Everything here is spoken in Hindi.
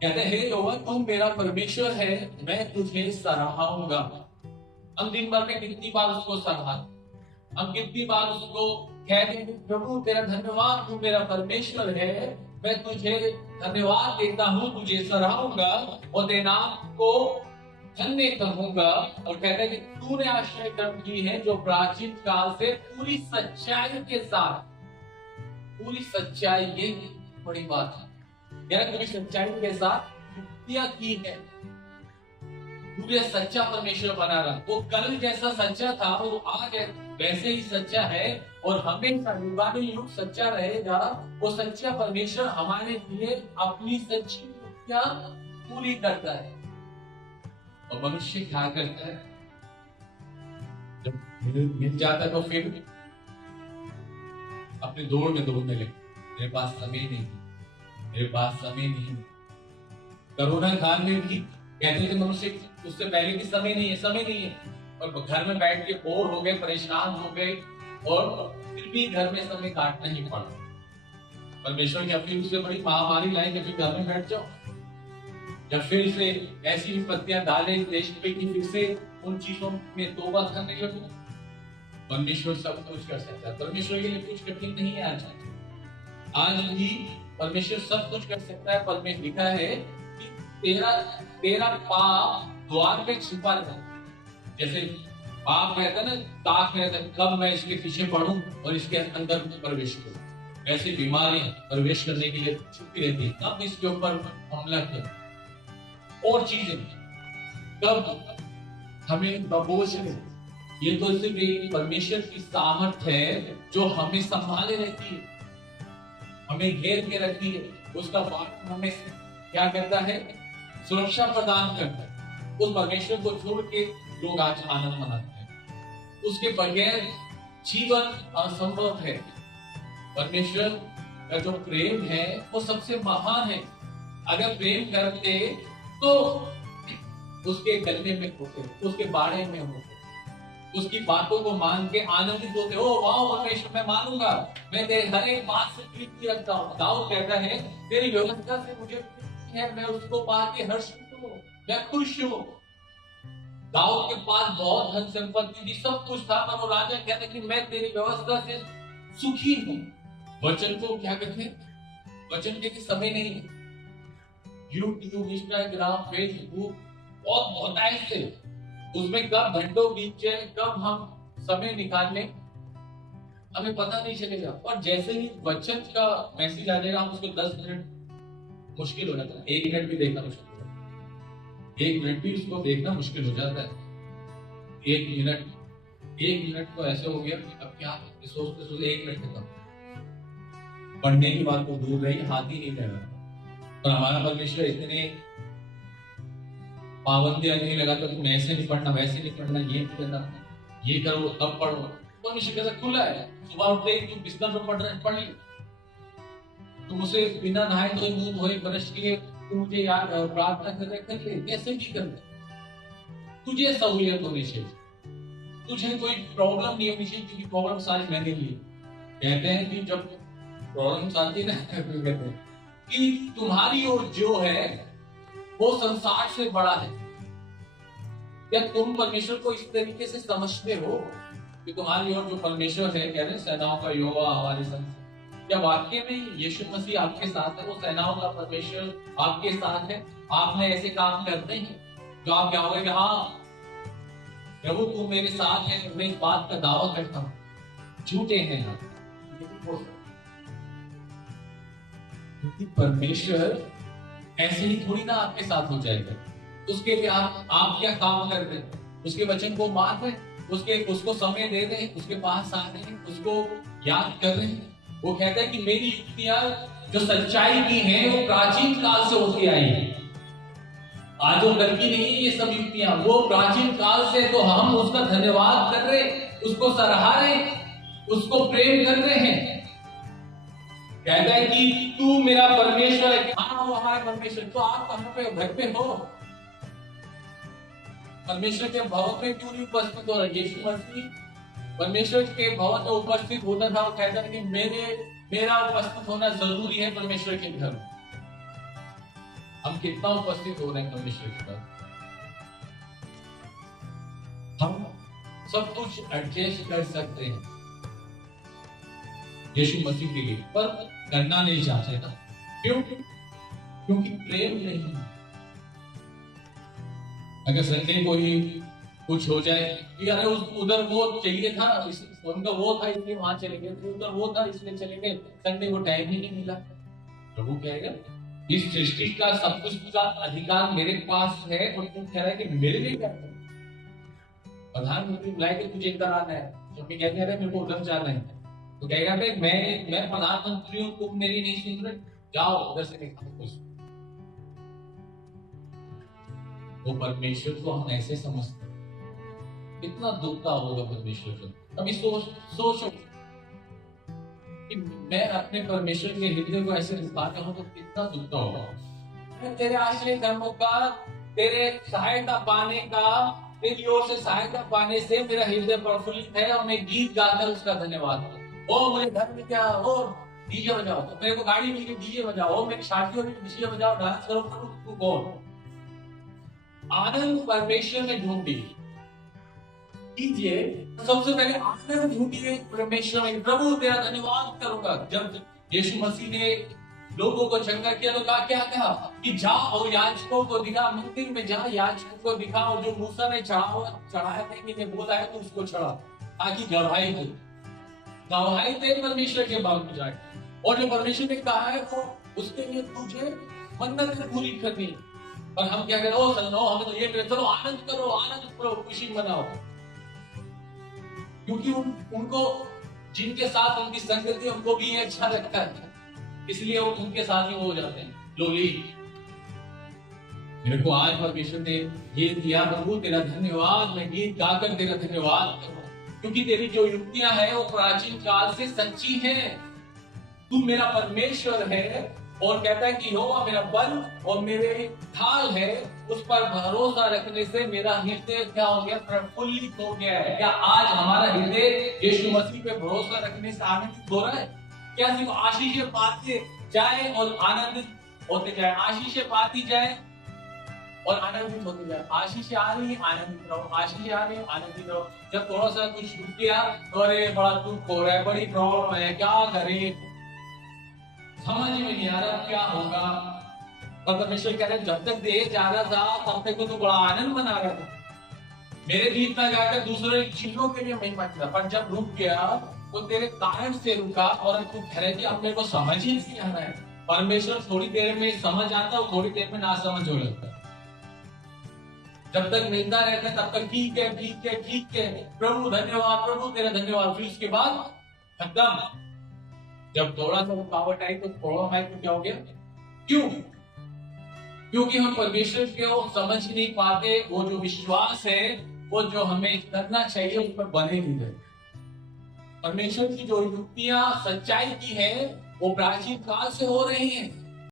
कहते हैं यहोवा तुम मेरा परमेश्वर है, मैं तुझे सराहूंगा। हम दिन भर में कितनी बार उसको सराहते, हम कितनी बार उसको कहते हैं प्रभु तेरा धन्यवाद, तू मेरा परमेश्वर है, मैं तुझे धन्यवाद देता हूं, तुझे सराहूंगा और तेरे नाम को धन्य कहूंगा। और कहते हैं कि तूने आश्रय कर्म की है जो प्राचीन काल से पूरी सच्चाई के साथ, पूरी सच्चाई, ये बड़ी बात है यार, पूरी सच्चाई के साथ युक्तियां की है। पूरे सच्चा परमेश्वर बना रहा, वो कल जैसा सच्चा था वो आज वैसे ही सच्चा है और हमेशा युगानुयुग सच्चा रहेगा। वो सच्चा परमेश्वर हमारे लिए अपनी सच्ची युक्तियां पूरी करता है। और मनुष्य क्या करता है, जब मिल जाता है तो फिर अपनी दौड़ में दौड़ने लगे, मेरे पास समय नहीं, मेरे पास समय नहीं। कोरोना काल में भी कहते थे मनुष्य उससे पहले भी समय नहीं है, समय नहीं है, और घर में बैठ के बोर हो गए, परेशान हो गए, और फिर भी घर में समय काटना ही पड़ा। परमेश्वर की अपनी उससे बड़ी महामारी लाई कि फिर घर में बैठ जाओ, जब फिर से ऐसी विपत्तियां डाले देश पे कि फिर से उन चीजों में तौबा करने लगो। परमेश्वर सब कुछ कर सकता है, परमेश्वर के लिए कुछ कठिन नहीं है। आज भी परमेश्वर सब कुछ कर सकता है। पर में लिखा है कि तेरा पाप द्वार पे छिपा रहता, जैसे पाप रहता ना, ताक रहता, कब मैं इसके पीछे पढ़ूं और इसके अंदर प्रवेश करूं। ऐसी बीमारियां प्रवेश करने के लिए छिपी रहती है, कब इसके ऊपर हमला कर, और चीजें कब हमें दबोच ले। ये तो सिर्फ एक परमेश्वर की सामर्थ्य है जो हमें संभाले रहती है, हमें घेर के रखती है। उसका बात हमें क्या करता है, सुरक्षा प्रदान करता है। उस परमेश्वर को छोड़ के लोग आज आनंद मनाते हैं, उसके बगैर जीवन असंभव है। परमेश्वर का जो प्रेम है वो सबसे महान है। अगर प्रेम करते तो उसके गले में होते, उसके बारे में होते, उसकी बातों को मान के आनंदित होते। ओ वाह परमेश्वर, मैं मानूंगा, मैं तेरे हर एक बात से प्रीति रखता हूँ। दाऊद कहता है तेरी व्यवस्था से मुझे प्रीति है, मैं उसको पा के हर्षित हूँ, मैं खुश हूँ। दाऊद के पास बहुत धन संपत्ति थी, सब कुछ था, पर वो राजा कहता कि मैं तेरी व्यवस्था से सुखी हूँ। वचन को क्या कहते हैं, वचन के समय नहीं है। यूट्यूब, इंस्टाग्राम, फेसबुक बहुत ऐसे, उसमें कब घंटों बीत जाए, कब हम समय निकाल लें, हमें पता नहीं चलेगा। और जैसे ही वचन का मैसेज आ जाएगा, हम उसको 10 मिनट मुश्किल हो जाता है, 1 मिनट भी देखना मुश्किल हो जाता है, 1 मिनट भी उसको देखना मुश्किल हो जाता है। 1 मिनट तो ऐसे हो गया अब क्या सोचते सोचते 1 मिनट खत्म, पढ़ने की बात तो दूर रही, हाथ ही नहीं लगा। और हमारा परमेश्वर इतने पाबंदियां नहीं लगाता, तुम ऐसे नहीं पढ़ना, वैसे नहीं पढ़ना, ये नहीं करना, ये करो तब पढ़ो। परमेश्वर कैसा खुला है, सुबह उठते ही तुम बिस्तर पर पढ़ रहे, पढ़ ली। तुम उसे बिना नहाए धोए, मुंह धोए, ब्रश किए, तुम मुझे याद प्रार्थना कर रहे, कर ले, कैसे भी कर ले। तुझे सहूलियत होनी चाहिए, तुझे कोई प्रॉब्लम नहीं होनी चाहिए, क्योंकि प्रॉब्लम सारी मैंने ली। कहते हैं कि जब प्रॉब्लम आती है ना, कहते हैं कि तुम्हारी ओर जो है वो संसार से बड़ा है। क्या तुम परमेश्वर को इस तरीके से समझते हो कि तुम्हारी ओर जो परमेश्वर है, कह रहे सेनाओं का यहोवा हमारे संग, क्या वाकई में यीशु मसीह आपके साथ है, वो सेनाओं का परमेश्वर आपके साथ है? आपने ऐसे काम करते हैं जो आप क्या होगा कि हाँ प्रभु तू मेरे साथ है, मैं इस बात का दावा करता हूं। झूठे हैं आप, परमेश्वर ऐसे ही थोड़ी ना आपके साथ हो जाएगा। उसके लिए आप क्या काम कर रहे हैं, उसके वचन को मान रहे, उसको समय दे रहे, उसके पास आ रहे हैं, उसको याद कर रहे हैं। वो कहता है कि मेरी युक्तियां जो सच्चाई की हैं वो प्राचीन काल से होती आई है, आज वो कल की नहीं है। ये सब युक्तियां वो प्राचीन काल से, तो हम उसका धन्यवाद कर रहे, उसको सराहा रहे, उसको प्रेम कर रहे हैं। कहता है कि तू मेरा परमेश्वर है। हाँ वो हमारा परमेश्वर, तो आप कहां पे, घर पे हो? परमेश्वर के भवन में क्यों नहीं उपस्थित हो रहा? यीशु मसीह परमेश्वर के भवन में उपस्थित होता था। वो कहता है कि मेरा उपस्थित होना जरूरी है परमेश्वर के घर। हम कितना उपस्थित हो रहे हैं परमेश्वर के पास। हम सब कुछ एडजस्ट कर सकते हैं यीशु मसीह के लिए, पर करना नहीं चाहते ना। क्यों? क्योंकि प्रेम नहीं। अगर संडे को ही कुछ हो जाए कि अरे उधर वो चाहिए था, उनका वो था इसलिए वहां चले गए, उधर वो था इसलिए चले गए, संडे को टाइम ही नहीं मिला, प्रभु कहेगा इस सृष्टि का सब कुछ का अधिकार मेरे पास है और तुम कह रहा है कि मेरे लिए क्या है? प्रधानमंत्री बुलाए कि तुझे इधर आना है, तो मैं कहते हैं मेरे को उधर जाना है, तो कहेगा भाई मैं प्रधानमंत्री हूँ, तुम मेरी नहीं सुन रहे, जाओ उधर से निकालो कुछ। वो परमेश्वर को हम ऐसे समझते हैं, कितना दुखता होगा परमेश्वर को। अभी सोचो कि मैं अपने परमेश्वर के हृदय को ऐसे पाता हूँ तो कितना दुखता होगा। तेरे आश्रय धर्मों का, तेरे सहायता पाने का, तेरी ओर से सहायता पाने से मेरा हृदय प्रफुल्लित है और मैं गीत गाकर उसका धन्यवाद करूं। ओ मेरे घर में क्या हो, डीजे बजाओ, तो मेरे को गाड़ी मिली डीजे बजाओ, मेरी शादी हो रही डीजे बजाओ, डांस करो, तू कौन? आनंद परमेश्वर में ढूंढिए, कीजिए सबसे पहले आनंद ढूंढिए परमेश्वर में। प्रभु तेरा धन्यवाद करूंगा। जब यीशु मसीह ने लोगों को चंगा किया तो क्या कहा कि जाओ और याजकों को दिखा, मंदिर में जा याजकों को दिखा, और जो मूसा ने चढ़ाया था कि बोला है तो उसको चढ़ा, ताकि गवाही दे, गवाही दे परमेश्वर के बारे में जाए। और जो परमेश्वर ने कहा है वो उसके लिए तुझे मन्नत पूरी करनी। और हम क्या करें, ओ चलो हमें तो ये चलो आनंद करो, खुशी मनाओ, क्योंकि उनको जिनके साथ उनकी संगति उनको भी अच्छा लगता है, इसलिए वो उनके साथ ही हो जाते हैं लोली। मेरे को आज परमेश्वर ने ये दिया, प्रभु तेरा धन्यवाद, मैं गीत गाकर तेरा धन्यवाद करूं, क्योंकि तेरी जो युक्तियां हैं वो प्राचीन काल से सच्ची हैं। तू मेरा परमेश्वर है और कहता है कि यहोवा मेरा बल और मेरे ढाल है, उस पर भरोसा रखने से मेरा हृदय क्या हो गया, प्रफुल्लित हो गया है। क्या आज हमारा हृदय यीशु मसीह पे भरोसा रखने से आनंदित हो रहा है? क्या सिर्फ आशीषें पाते जाए और आनंदित होते जाए, आशीषें पाती जाए और आनंदित होते जाए, आशीषें आ रही है आनंदित रहो, आशीषें आ रही है आनंदित रहो। जब थोड़ा सा कुछ रुक गया तो अरे बड़ा दुख हो रहा है, बड़ी प्रॉब्लम है, क्या करें, समझ में नहीं आ रहा क्या होगा। और परमेश्वर कह रहे जब तक देह जा रहा था तब तक तो बड़ा आनंद मना रहा था, मेरे गीत में गाकर दूसरे चीजों के लिए महिमा किया, पर जब रुक गया वो तेरे कारण से रुका और तू कह रहे थे अब मेरे को समझ ही नहीं आना है। परमेश्वर थोड़ी देर में समझ आता है, थोड़ी देर में ना समझ हो लगता है। जब तक मिलता रहता है तब तक ठीक है ठीक है ठीक है, प्रभु धन्यवाद, प्रभु तेरा धन्यवाद, फिर उसके बाद खत्म। जब थोड़ा सा रुकावट आई तो प्रॉब्लम आई तो क्या हो गया? क्यों? क्योंकि हम परमेश्वर को समझ नहीं पाते, वो जो विश्वास है वो जो हमें करना चाहिए उस पर बने नहीं रहे। परमेश्वर की जो युक्तियां सच्चाई की है वो प्राचीन काल से हो रही हैं,